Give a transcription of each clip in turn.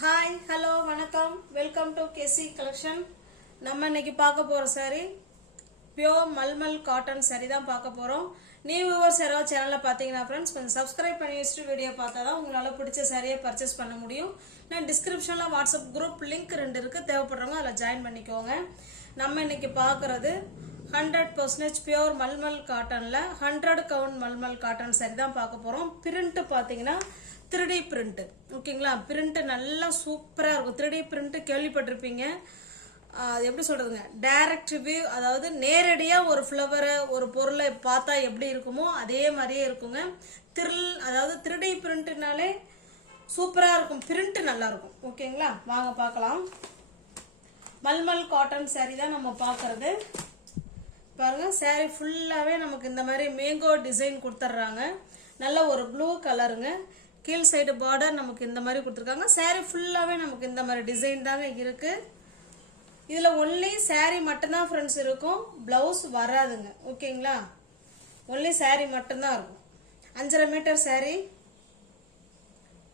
Hi hello வணக்கம் welcome to KC collection. நம்ம இன்னைக்கு பார்க்க போகிற sorry pure mulmul cotton sorry தான் பார்க்க போகிறோம். நியூ வியூவர்ஸ் யாராவது சேனலில் பார்த்தீங்கன்னா ஃப்ரெண்ட்ஸ் கொஞ்சம் சப்ஸ்கிரைப் பண்ணி வச்சுட்டு வீடியோ பார்த்தா தான் உங்களால் பிடிச்ச சாரியை பர்ச்சேஸ் பண்ண முடியும். நான் டிஸ்கிரிப்ஷனில் வாட்ஸ்அப் குரூப் லிங்க் 2 இருக்குது, தேவைப்படுறவங்க அதில் ஜாயின் பண்ணிக்கோங்க. நம்ம இன்னைக்கு பார்க்குறது 100% பியோர் மல்மல் காட்டனில் 100 கவுண்ட் மல்மல் காட்டன் சாரி தான் பார்க்க போகிறோம். பிரிண்ட் பார்த்தீங்கன்னா 3D பிரிண்ட். ஓகேங்களா, பிரிண்ட் நல்லா சூப்பராக இருக்கும். 3D பிரிண்ட் கேள்விப்பட்டிருப்பீங்க. அது எப்படி சொல்றதுங்க, டைரக்ட் வியூ, அதாவது நேரடியாக ஒரு ஃப்ளவரை ஒரு பொருளை பார்த்தா எப்படி இருக்குமோ அதே மாதிரியே இருக்குங்க. அதாவது 3D பிரிண்ட்னாலே சூப்பராக இருக்கும், பிரிண்ட் நல்லா இருக்கும். ஓகேங்களா, வாங்க பார்க்கலாம். மல்மல் காட்டன் சாரி தான் நம்ம பார்க்கறது. பாருங்க, சாரி ஃபுல்லாகவே நமக்கு இந்த மாதிரி மேங்கோ டிசைன் கொடுத்துட்றாங்க. நல்ல ஒரு ப்ளூ கலருங்க. கீழ் சைடு பார்டர் நமக்கு இந்த மாதிரி கொடுத்துருக்காங்க. சாரி ஃபுல்லாகவே நமக்கு இந்த மாதிரி டிசைன் தாங்க இருக்கு. இதில் ஒன்லி சாரி மட்டும்தான் ஃப்ரெண்ட்ஸ் இருக்கும், பிளவுஸ் வராதுங்க. ஓகேங்களா, ஒன்லி சாரி மட்டும்தான் இருக்கும். 5.5 மீட்டர் சாரி.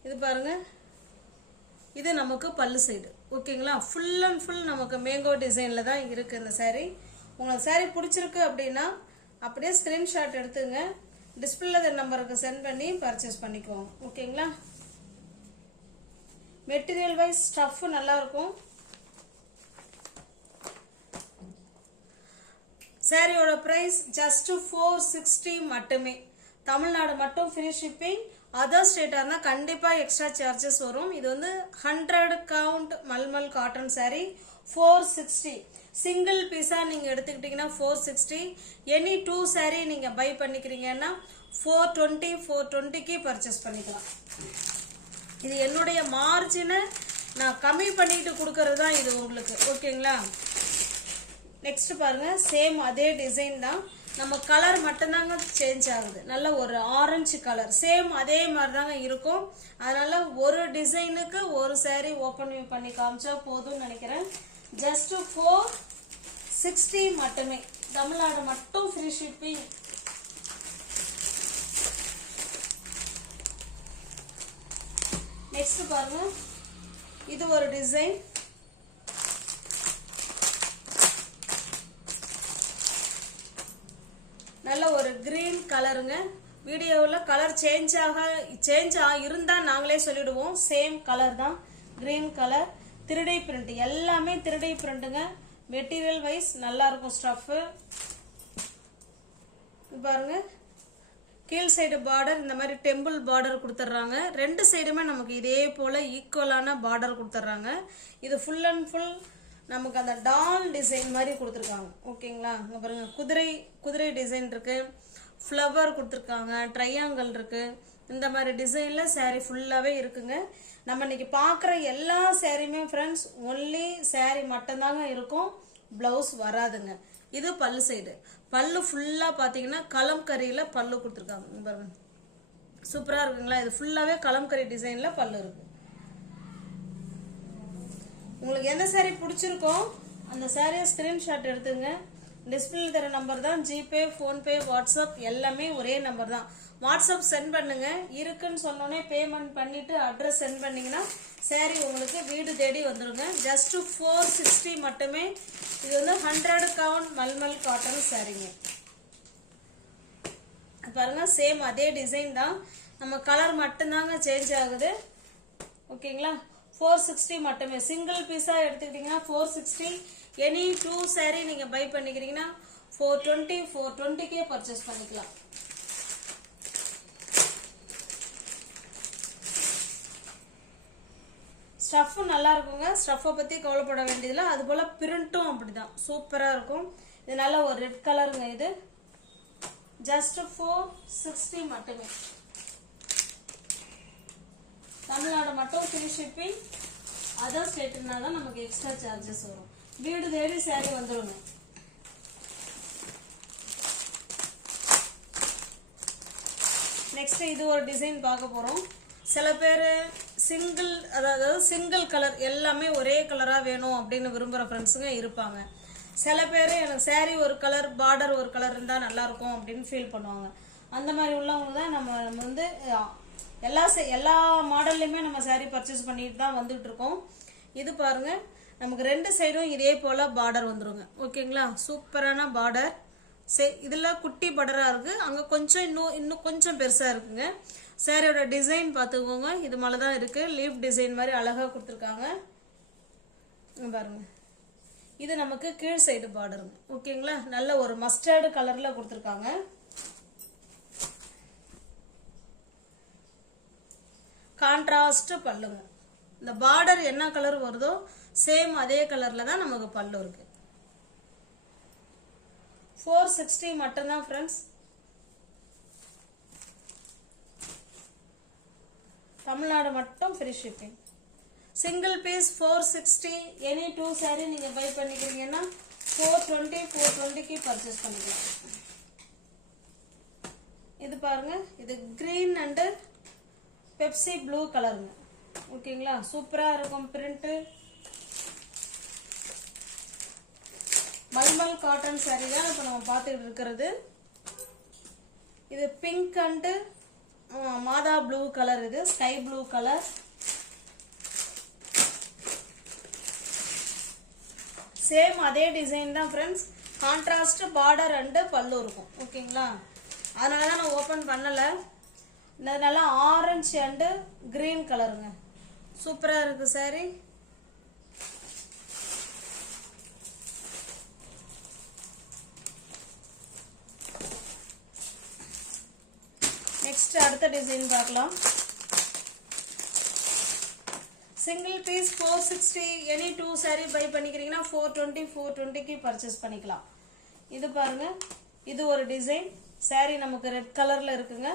இது பாருங்க, இது நமக்கு பல்லு சைடு. ஓகேங்களா, ஃபுல் அண்ட் ஃபுல் நமக்கு மேங்கோ டிசைனில் தான் இருக்கு இந்த சாரி. உங்களுக்கு சாரி பிடிச்சிருக்கு அப்படின்னா அப்படியே ஸ்கிரீன்ஷாட் எடுத்துங்க, டிஸ்பிளே நம்பருக்கு சென்ட் பண்ணி பர்ச்சேஸ் பண்ணிக்குவோம். ஓகேங்களா, மெட்டீரியல் வைஸ் ஸ்டஃப் நல்லா இருக்கும். சாரியோட பிரைஸ் ஜஸ்ட் 460 மட்டுமே. தமிழ்நாடு மட்டும் ஃப்ரீ ஷிப்பிங். அதர் ஸ்டேட்டாக இருந்தால் கண்டிப்பாக எக்ஸ்ட்ரா சார்ஜஸ் வரும். இது வந்து 100 count mulmul cotton sari 460. Single பீஸா நீங்க எடுத்துக்கிட்டீங்கன்னா 460. எனி 2 சாரி நீங்க பை பண்ணிக்கிறீங்கன்னா 420க்கு பர்ச்சேஸ் பண்ணிக்கலாம். இது என்னுடைய மார்ஜினை நான் கம்மி பண்ணிட்டு கொடுக்கறது தான் இது உங்களுக்கு. ஓகேங்களா, நெக்ஸ்ட் பாருங்க, சேம் அதே டிசைன் தான், நம்ம கலர் மட்டும்தாங்க சேஞ்ச் ஆகுது. நல்ல ஒரு ஆரஞ்சு கலர், சேம் அதே மாதிரி தாங்க இருக்கும். அதனால ஒரு டிசைனுக்கு ஒரு சாரி ஓப்பன் பண்ணி காமிச்சா போதும்னு நினைக்கிறேன். ஜஸ்ட் 460 மட்டுமே. தமிழ்நாடு மட்டும் ஃப்ரீ ஷிப்பிங். நெக்ஸ்ட் பாருங்க, இது ஒரு டிசைன். நல்ல ஒரு கிரீன் கலருங்க. வீடியோவில் கலர் சேஞ்ச் இருந்தா நாங்களே சொல்லிடுவோம். சேம் கலர் தான், கிரீன் கலர். 3D பிரிண்ட், எல்லாமே 3D பிரிண்ட்டுங்க. மெட்டீரியல் வைஸ் நல்லா இருக்கும் ஸ்டஃப். பாருங்க, கீழ் சைடு பார்டர் இந்த மாதிரி டெம்பிள் பார்டர் கொடுத்துட்றாங்க. 2 சைடுமே நமக்கு இதே போல ஈக்குவலான பார்டர் கொடுத்துட்றாங்க. இது ஃபுல் அண்ட் ஃபுல் நமக்கு அந்த டால் டிசைன் மாதிரி கொடுத்துருக்காங்க. ஓகேங்களா, இங்க பாருங்க, குதிரை டிசைன் இருக்கு, ஃப்ளவர் கொடுத்துருக்காங்க, ட்ரையாங்கிள் இருக்கு. இந்த மாதிரி டிசைன்ல சாரி ஃபுல்லாவே இருக்குங்க. நம்ம இன்னைக்கு பார்க்குற எல்லா சாரியுமே ஃப்ரெண்ட்ஸ் ஒன்லி சாரி மட்டும்தாங்க இருக்கும், பிளவுஸ் வராதுங்க. இது பல்லு சைடு. பல்லு ஃபுல்லா பாத்தீங்கன்னா கலம்கரியில பல்லு கொடுத்துருக்காங்க. பாருங்க, சூப்பரா இருக்குங்களா. இது ஃபுல்லாவே கலம்கரி டிசைன்ல பல்லு இருக்கு. உங்களுக்கு எந்த சாரி பிடிச்சிருக்கோ அந்த சாரியை ஸ்கிரீன்ஷாட் எடுத்துங்க. டிஸ்பிளே தர நம்பர் தான், ஜிபே, போன்பே, வாட்ஸ்அப் எல்லாமே ஒரே நம்பர் தான். வாட்ஸ்அப் சென்ட் பண்ணுங்க, இருக்குன்னு சொன்னோன்னே பேமெண்ட் பண்ணிட்டு அட்ரஸ் சென்ட் பண்ணீங்கன்னா சாரி உங்களுக்கு வீடு தேடி வந்துருங்க. ஜஸ்ட் 460 மட்டுமே. இது வந்து 100 கவுண்ட் மல்மல் காட்டன் சாரிங்க. பாருங்க, சேம் அதே டிசைன் தான், நம்ம கலர் மட்டும்தாங்க சேஞ்ச் ஆகுது. ஓகேங்களா, 460 மட்டுமே. சிங்கிள் பீஸா எடுத்துக்கிட்டீங்கன்னா 460. எனி 2 சாரி நீங்க பை பண்ணிக்கிறீங்கன்னா 420க்கே பர்ச்சேஸ் பண்ணிக்கலாம். ஸ்டஃப் நல்லா இருக்குங்க. ஸ்டஃப்பை பத்தி கவலைப்பட வேண்டியதில்லை. அது போல பிரிண்ட்டும் அப்படிதான் சூப்பரா இருக்கும். இது நல்ல ஒரு ரெட் கலருங்க. இது ஜஸ்ட் 460 மட்டுமே. தமிழ்நாடு மட்டும் ஃப்ரீ ஷிப்பிங். அதர் ஸ்டேட்னா தான் நமக்கு எக்ஸ்ட்ரா சார்ஜஸ் வரும். வீடு தேடி சாரி வந்துருங்க. நெக்ஸ்ட் இது ஒரு டிசைன் பார்க்க போறோம். சில பேர் சிங்கிள் கலர் எல்லாமே ஒரே கலரா வேணும் அப்படின்னு விரும்புற ஃப்ரெண்ட்ஸுங்க இருப்பாங்க. சில பேர் எனக்கு சாரி ஒரு கலர், பார்டர் ஒரு கலர் இருந்தா நல்லா இருக்கும் அப்படின்னு ஃபீல் பண்ணுவாங்க. அந்த மாதிரி உள்ளவங்க தான் நம்ம வந்து எல்லா மாடல்லையுமே நம்ம saree பர்ச்சேஸ் பண்ணிட்டு தான் வந்துட்டு இருக்கோம். இது பாருங்க, நமக்கு ரெண்டு சைடும் இதே போல பார்டர் வந்துருங்க. ஓகேங்களா, சூப்பரான பார்டர். இதுல குட்டி பார்டரா இருக்கு, அங்க கொஞ்சம் இன்னும் கொஞ்சம் பெருசா இருக்குங்க. சாரியோட டிசைன் பார்த்துக்கோங்க, இது மேலே தான் இருக்கு. லீஃப் டிசைன் மாதிரி அழகா கொடுத்துருக்காங்க பாருங்க. இது நமக்கு கீழ் சைடு பார்டருங்க. ஓகேங்களா, நல்ல ஒரு மஸ்டர்டு கலர்ல கொடுத்துருக்காங்க. கான்ட்ராஸ்ட் பல்லுங்க. இந்த பார்டர் என்ன கலர் வருதோ சேம் அதே கலர்ல தான் நமக்கு பல்லு இருக்கு. 460 மட்டும்தான் ஃப்ரெண்ட்ஸ். தமிழ்நாடு மட்டும் free shipping. Single piece 460. Any 2 saree நீங்க பை பண்ணிக்கிறீங்கன்னா 420க்கு பர்ச்சேஸ் பண்ணிக்கலாம். இது பாருங்க, இது கிரீன் அண்ட் பெப்சி ப்ளூ கலருங்க. ஓகேங்களா, சூப்பரா இருக்கும் பிரிண்ட். மல்மல் காட்டன் saree தான் இப்போ நம்ம பார்த்துட்டு இருக்கிறது. இது pink and Mata blue colour, இது ஸ்கை ப்ளூ கலர். சேம் அதே டிசைன் தான் ஃப்ரெண்ட்ஸ். கான்ட்ராஸ்ட் பார்டர் அண்ட் பல்லு இருக்கும். ஓகேங்களா, அதனால தான் நான் ஓப்பன் பண்ணல. நல்லா ஆரஞ்சு அண்ட் கிரீன் கலருங்க. சூப்பரா இருக்கு சாரி. நெக்ஸ்ட் அடுத்த டிசைன் பார்க்கலாம். Single piece 460. Any 2 saree buy பண்ணிக்கிறீங்கன்னா 420க்கு பர்ச்சேஸ் பண்ணிக்கலாம். இது பாருங்க, இது ஒரு டிசைன். saree நமக்கு ரெட் கலர்ல இருக்குங்க.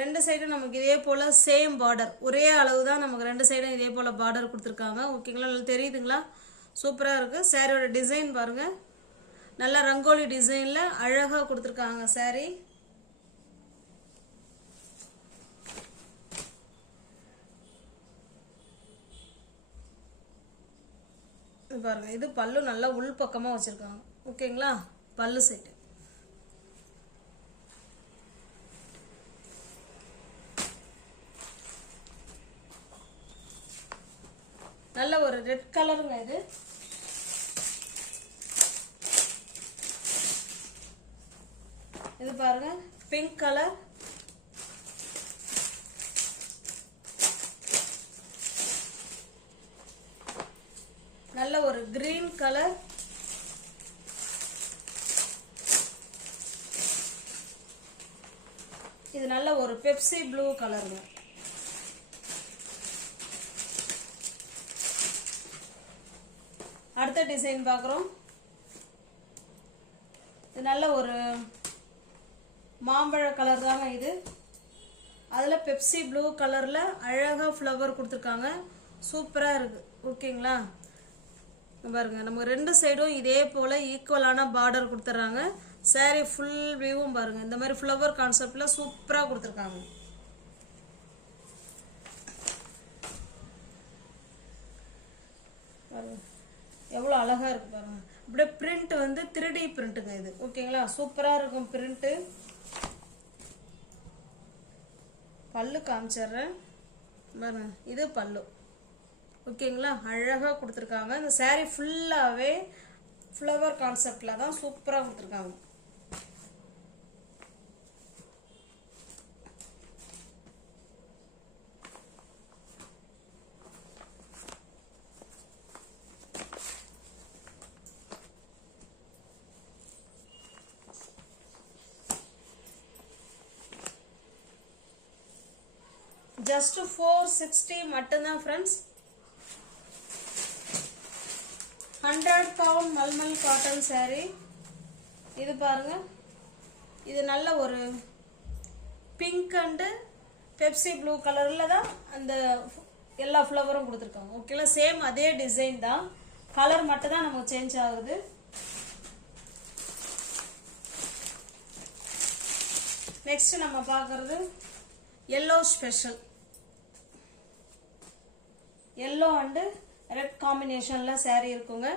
ரெண்டு சைடும் நமக்கு இதே போல சேம் பார்டர், ஒரே அளவு தான் நமக்கு ரெண்டு சைடும் இதே போல பார்டர் கொடுத்துருக்காங்க. ஓகேங்களா, நல்லா தெரியுதுங்களா? சூப்பரா இருக்கு. சாரியோட டிசைன் பாருங்க, நல்ல ரங்கோலி டிசைன்ல அழகா கொடுத்துருக்காங்க saree. பாருங்க, இது பல்லு நல்லா உள் பக்கமா வச்சிருக்காங்க. ஓகேங்களா, பல்லு சைடு. நல்ல ஒரு ரெட் கலருங்க. இது பாருங்க, பிங்க் கலர். நல்ல ஒரு கிரீன் கலர். இது நல்ல ஒரு பெப்சி ப்ளூ கலருங்க. அடுத்த டிசைன் பார்க்குறோம். இது நல்ல ஒரு மாம்பழ கலர் தாங்க இது. அதில் பெப்சி ப்ளூ கலரில் அழகாக ஃப்ளவர் கொடுத்துருக்காங்க. சூப்பராக இருக்குது. ஓகேங்களா, பாருங்க, நம்ம ரெண்டு சைடும் இதே போல் ஈக்குவலான பார்டர் கொடுத்துட்றாங்க. saree ஃபுல் வியூவும் பாருங்க, இந்த மாதிரி ஃப்ளவர் கான்செப்டில் சூப்பராக கொடுத்துருக்காங்க. பாருங்க எவ்வளோ அழகா இருக்கு பாருங்க. அப்படியே பிரிண்ட் வந்து 3D பிரிண்ட்டுங்க இது. ஓகேங்களா, சூப்பரா இருக்கும் பிரிண்ட். பல்லு காமிச்சிடுறேன் பாருங்க, இது பல்லு. ஓகேங்களா, அழகா கொடுத்துருக்காங்க. இந்த saree ஃபுல்லாவே ஃப்ளவர் கான்செப்ட்ல தான் சூப்பரா கொடுத்துருக்காங்க. ஜஸ்ட் 460 மட்டும்தான் friends. 100 pound mulmul cotton saree. இது பாருங்க, இது நல்ல ஒரு பிங்க் அண்ட் பெப்சி ப்ளூ கலர்ல தான் அந்த எல்லா ஃப்ளவரும் கொடுத்துருக்காங்க. ஓகேங்களா, சேம் அதே டிசைன் தான், கலர் மட்டும் தான் நமக்கு சேஞ்ச் ஆகுது. நெக்ஸ்ட் நம்ம பார்க்கறது yellow special. yellow and red காம்பினேஷன்ல saree இருக்குங்க.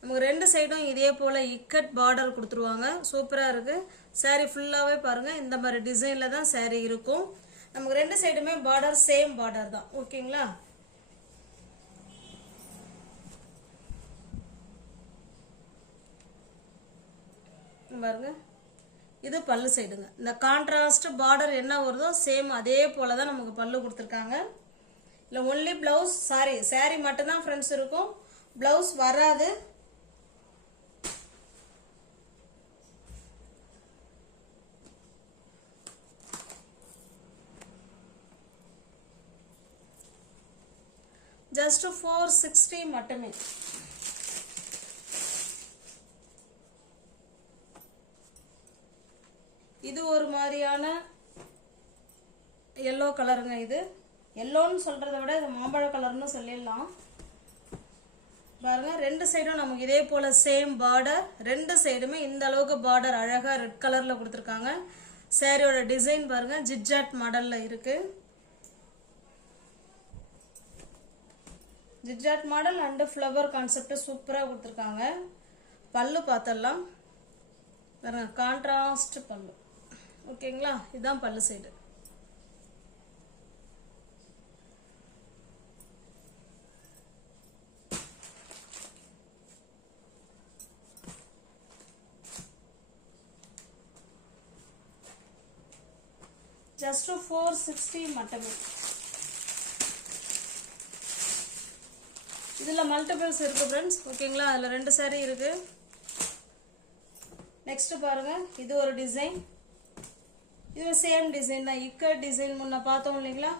நமக்கு ரெண்டு சைடும் இதே போல இக்கட் பார்டர் கொடுத்துருவாங்க. சூப்பரா இருக்கு. saree ஃபுல்லாவே பாருங்க, இந்த மாதிரி டிசைன்ல தான் saree இருக்கும். நமக்கு ரெண்டு சைடுமே பார்டர் சேம் பார்டர் தான். ஓகேங்களா? பாருங்க, இது பல்லு சைடுங்க. இந்த கான்ட்ராஸ்ட் பார்டர் என்ன வருதோ சேம் அதே போல தான் நமக்கு பல்லு கொடுத்துருக்காங்க. இல்லை ஒன்லி பிளவுஸ் சாரி மட்டும்தான் ஃப்ரெண்ட்ஸ் இருக்கும், பிளவுஸ் வராது. ஜஸ்ட் 460 மட்டுமே. இது ஒரு மாதிரியான எல்லோ கலருங்க. இது எல்லோன்னு சொல்றதை விட இது மாம்பழ கலர்னு சொல்லிடலாம். பாருங்க, ரெண்டு சைடும் நமக்கு இதே போல சேம் பார்டர். ரெண்டு சைடுமே இந்த அளவுக்கு பார்டர் அழகா ரெட் கலர்ல கொடுத்துருக்காங்க. சாரியோட டிசைன் பாருங்க, ஜிட்ஜாட் மாடல்ல இருக்கு. ஜிட்ஜாட் மாடல் அண்ட் ஃப்ளவர் கான்செப்ட் சூப்பரா கொடுத்துருக்காங்க. பல்லு பார்த்தலாம் பாருங்க, கான்ட்ராஸ்ட் பல்லு. ஓகேங்களா? இதுதான் பல்லு சைடு. ஜஸ்ட் 460 மட்டுமே. இதுல மல்டிபிள்ஸ் இருக்கு ஃப்ரெண்ட்ஸ். ஓகேங்களா? அதுல ரெண்டு சாரி இருக்கு. நெக்ஸ்ட் பாருங்க, இது ஒரு டிசைன். இது சேம் டிசைன் தான். இக்கட் டிசைன் முன்ன பார்த்தோம் இல்லைங்களா?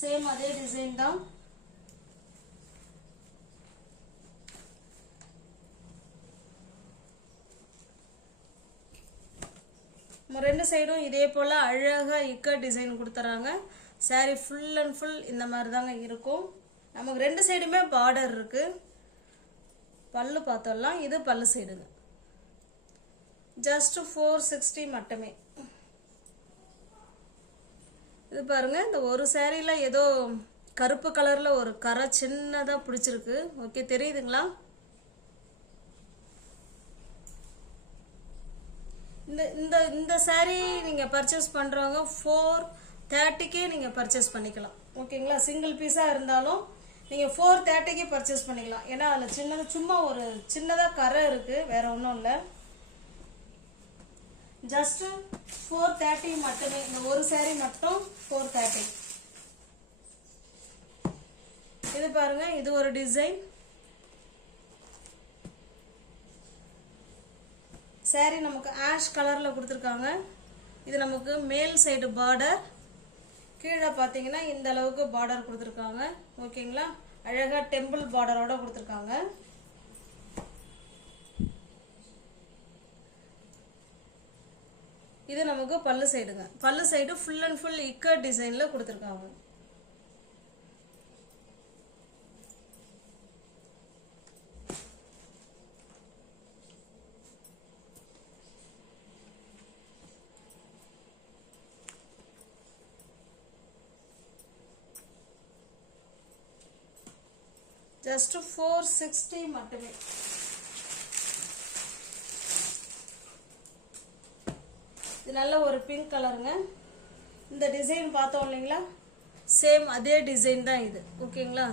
சேம் அதே டிசைன் தான். ரெண்டு சைடும் இதே போல அழகா இக்கட் டிசைன் கொடுத்துறாங்க. சாரி ஃபுல் அண்ட் ஃபுல் இந்த மாதிரி தாங்க இருக்கும். நமக்கு ரெண்டு சைடுமே பார்டர் இருக்கு. பல்லு பார்த்தோம்லாம், இது பல்லு சைடுங்க. ஜஸ்ட் 460 மட்டுமே. இது பாருங்க, இந்த ஒரு சாரியில ஏதோ கருப்பு கலர்ல ஒரு கரை சின்னதா பிடிச்சிருக்கு. ஓகே, தெரியுதுங்களா? இந்த இந்த சாரி நீங்க பர்ச்சேஸ் பண்றவங்க 430க்கே நீங்க பர்ச்சேஸ் பண்ணிக்கலாம். ஓகேங்களா? சிங்கிள் பீஸா இருந்தாலும் நீங்க 430க்கு பர்ச்சேஸ் பண்ணிக்கலாம். ஏன்னா அதுல சின்னதா சும்மா ஒரு சின்னதா கரை இருக்கு, வேற ஒன்றும் இல்லை. ஜஸ்ட் 430 மட்டுமே. இந்த ஒரு சாரி மட்டும் 430. இது பாருங்க, இது ஒரு டிசைன். சாரி நமக்கு ஆஷ் கலர்ல கொடுத்துருக்காங்க. இது நமக்கு மேல் சைடு பார்டர். கீழே பார்த்தீங்கன்னா இந்த அளவுக்கு பார்டர் கொடுத்துருக்காங்க. ஓகேங்களா? அழகா டெம்பிள் பார்டரோட கொடுத்துருக்காங்க. இது நமக்கு பல்லு சைடுங்க. பல்லு side full and full ikat டிசைன்ல கொடுத்துருக்காங்க. ஜஸ்ட் 460 மட்டுமே. இது நல்ல ஒரு பிங்க் கலருங்க. இந்த டிசைன் பார்த்தோம் இல்லைங்களா? சேம் அதே டிசைன் தான் இது. ஓகேங்களா?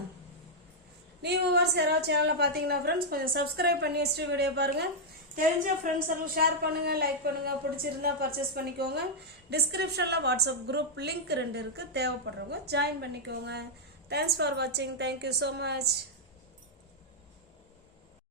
நியூ வியூவர்ஸ் யாராவது சேனலில் பார்த்தீங்கன்னா ஃப்ரெண்ட்ஸ் கொஞ்சம் சப்ஸ்கிரைப் பண்ணி வச்சுட்டு வீடியோ பாருங்க. தெரிஞ்ச ஃப்ரெண்ட்ஸ் எல்லாம் ஷேர் பண்ணுங்க, லைக் பண்ணுங்க, பிடிச்சிருந்தா பர்ச்சேஸ் பண்ணிக்கோங்க. டிஸ்கிரிப்ஷனில் வாட்ஸ்அப் குரூப் லிங்க் 2 இருக்கு, தேவைப்படுறவங்க ஜாயின் பண்ணிக்கோங்க. தேங்க்ஸ் ஃபார் வாட்சிங். Thank you so much.